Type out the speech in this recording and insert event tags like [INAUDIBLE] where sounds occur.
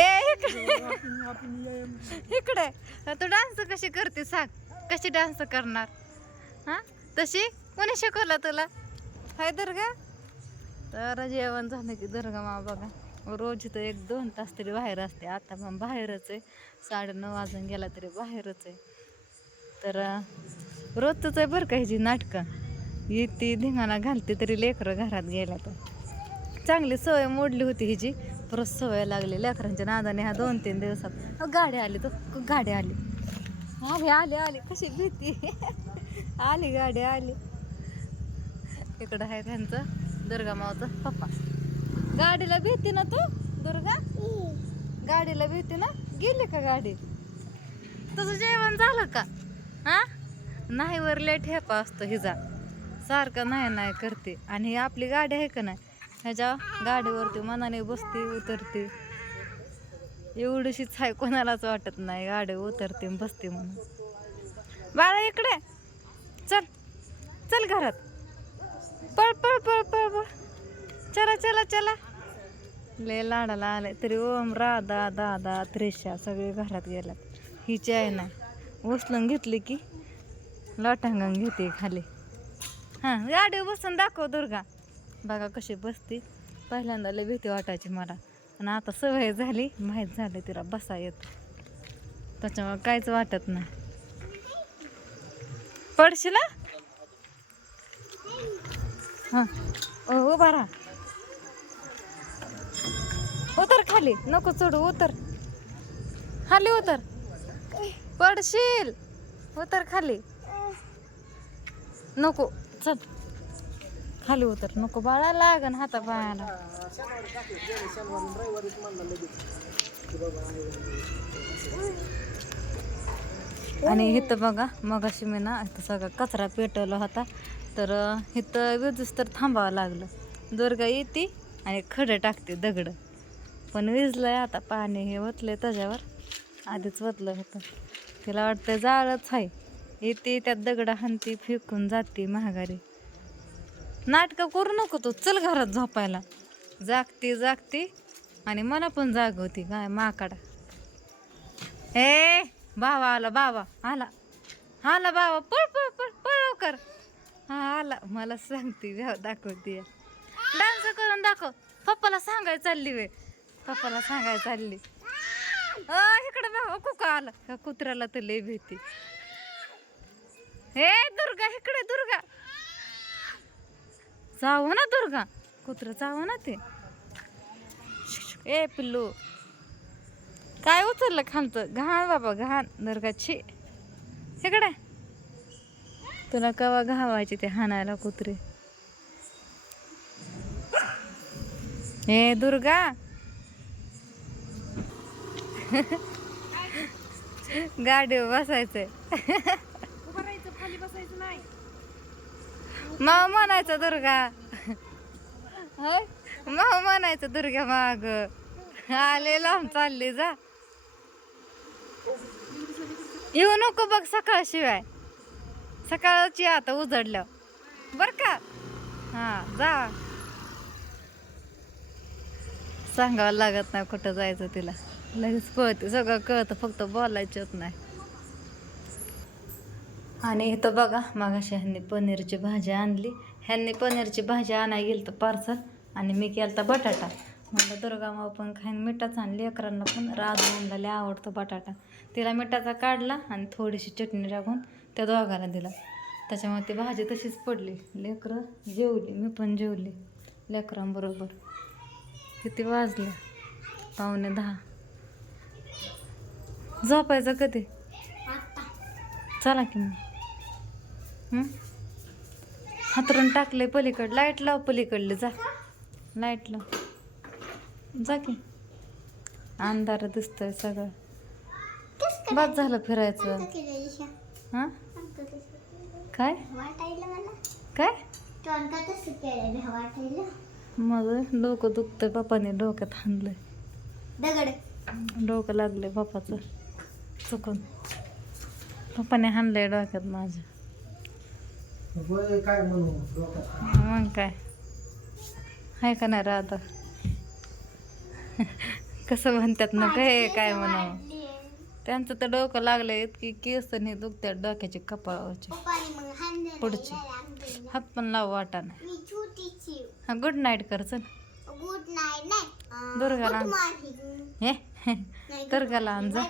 ए इकडे [LAUGHS] इकडे. तू डान्स कशी करते सांग. कशी डान्स करणार? हा? तशी? कोणी शिकवलं तुला? हाय दुर्गा तर जेवण झालं की दुर्गा मा बघा. रोज इथं एक दोन तास तरी बाहेर असते. आता मग बाहेरच आहे. साडेनऊ वाजून गेला तरी बाहेरच आहे. तर रोजच आहे बरं का ह्याची नाटकं. येते धिंगाणा घालते तरी लेकरं घरात गेल्या तर. चांगली सवय मोडली होती हिची. परत सवय लागली. लेकरांच्या नादाने ह्या दोन तीन दिवसात. अहो, गाडी आली तो गाडी आली. आली आली आली. कशी भीती. आली गाडी आली. इकडं आहे त्यांचं दुर्गा मावचं पप्पा. गाडीला भीती ना तू दुर्गा? गाडीला भीती ना? गेली का गाडी? तुझं जेवण झालं का? हा? नाही वर लेट हेपा असतो हिजा. सारखं नाही नाही करते. आणि आपली गाडी आहे का नाही? ह्याच्या गाडीवरती मनाने बसते उतरते. एवढीशीच आहे कोणालाच वाटत नाही गाडी उतरते बसते म्हणून. बाळा इकडे. चल. चल घरात. पळ पळ पळ पळ पळ. चला चला चला. ले लाडाला आले तरी ओम राधा दादा त्रिशा सगळे घरात गेल्यात. हिची आहे ना उचलून घेतली की लोटांगण घेते खाली. हां गाडी बसून दाखव दुर्गा. बघा कशी बसते. पहिल्यांदा लय भीती वाटायची मला. आणि आता सवय झाली माहीत झालं तिला बसा येत. त्याच्यामुळे काहीच वाटत नाही. पडशील? हा? हां ओ उभा राहा. उतर खाली. नको चढू उतर. खाली उतर. पडशील. उतर खाली. नको चल. खाली उतर. नको बाळा लागन हाता पायाला. आणि इथं बघा मगाशी मी ना इथं सगळा कचरा पेटवला होता. तर इथं विजूस तर थांबावं लागलं. दुर्गा येते आणि खडं टाकते दगडं. पण विजलंय आता पाणी हे ओतलंय त्याच्यावर. आधीच ओतलं होतं. तिला वाटतं जाळच आहे. येते त्यात दगडं हाणती फेकून जाते महागारी नाटकं करू नको तू. चल घरात झोपायला. जागते जागते आणि मला पण जागवती काय माकडा. ए बाबा आला बाबा. आला. आला बाबा. पळ पळ पळ पळ कर हा आला. मला सांगते व्याव दाखवते. डान्स करून दाखव. पप्पाला सांगाय चालली वे पप्पाला सांगाय चालली. अ इकडे बाबा कुका आला. ह्या कुत्र्याला तर लय भीती. हे दुर्गा इकडे दुर्गा. चाव ना दुर्गा. कुत्र चाव ना ते. ए पिल्लू. काय उचललं खालचं? घाण बाबा घाण. दुर्गाची. इकडे. तुला कवा घावायचे ते हाणायला कुत्रे? हे दुर्गा. गाडीवर बसायचंय. माव म्हणायचं दुर्गा. होय? माव म्हणायचं दुर्गा माग. आले लांब चालले जा. येऊ नको बघ सकाळ शिवाय. सकाळची आता उजडलं. बर का? हा जा. सांगावं लागत नाही कुठं जायचं तिला. लगेच पळते सगळं कळतं फक्त बोलायचं होत नाही. आणि इथं बघा मागाशी ह्यांनी पनीरची भाजी आणली. ह्यांनी पनीरची भाजी आणायला गेलं तर पार्सल आणि मी केलता बटाटा. म्हणलं दुर्गा माव पण खाईन मिठाचा आणि लेकरांना पण राजू म्हणला लय आवडतो बटाटा. तिला मिठाचा काढला आणि थोडीशी चटणी टाकून त्या दोघाला दिला. त्याच्यामुळे ती भाजी तशीच पडली. लेकरं जेवली मी पण जेवली. लेकरांबरोबर. किती वाजले? पावणे दहा. झोपायचं कधी? चला की मग? हातरून टाकले पलीकड. लाइट लाव पलीकडले. जा. लाइट लाव. जा की. अंधार दिसतोय सगळं. बस झालं फिरायचं. हां? काय? काय? माझं डोकं दुखतंय पप्पाने डोक्यात हाणलंय. दगड. डोकं लागलंय पप्पाचं. चुकून. पप्पाने हाणलंय डोक्यात माझ्या काय म्हणू मग काय? आहे का नाही राधा? कसं म्हणतात ना काय काय म्हणावं त्यांचं तर डोकं लागलं इतकी केस नाही दुखत्या डोक्याचे कपाळावरचे. पुढची. हात पण लाव वाटाना मी छोटीची हा गुड नाईट कर चल. गुड नाईट नाही. दुर्गाला हे? [LAUGHS] दुर्गाला आण जा.